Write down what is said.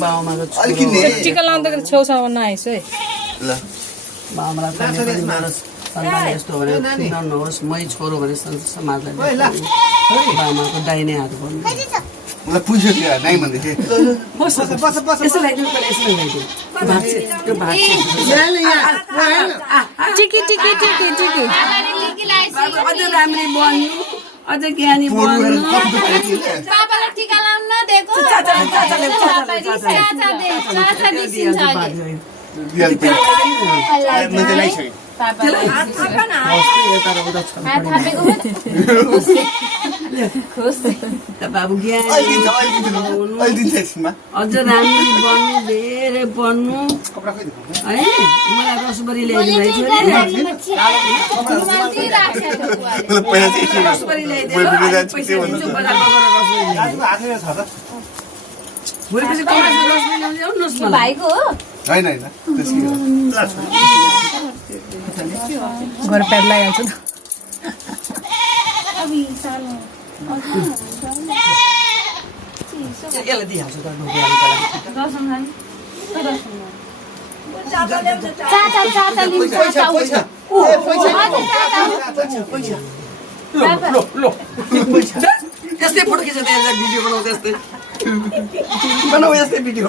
बाबामाको टिका लाउँदाखेरि छेउछाउमा नआइस है ल बाबालाई सन्तान यस्तो भनेर नहोस् मै छोरो भने समाजलाई बाबामाको दाहिने हात भन्नु मलाई पुगिसक्यो नाइ भन्दै थिएँ यसो लगाइदिनु पर्यो यसो लगाइदिनु त्यो टिकी टिकी टिकी टिकी अझ राम्रै बन्नु अझ ज्ञानी बन्नु पापालाई टिका लाउन नदिएको चाचा देखिन्छ मैले लगाइसकेँ बाबु ज्ञानी अहिले दिन्छ एकछिनमा अझ राम्ररी बन्नु धेरै बन्नु कपडा खोइ है मलाई रसबरी ल्याइदिनु पहिला चाहिँ एकछिन रसबरी बुढी जान्छ के भन्नु ल्याइदिनु छ त भोलिपछि कमाइको रसबरी ल्याउनु आउनुहोस् न भाइको हो होइन होइन त्यसकै हो घर प्याड लगाइहाल्छु न यसलाई दिइहाल्छु त चाचा लिन्छ यस्तै फोटो खिचेर भिडियो बनाउँदै यस्तै बनाऊ यस्तै भिडियो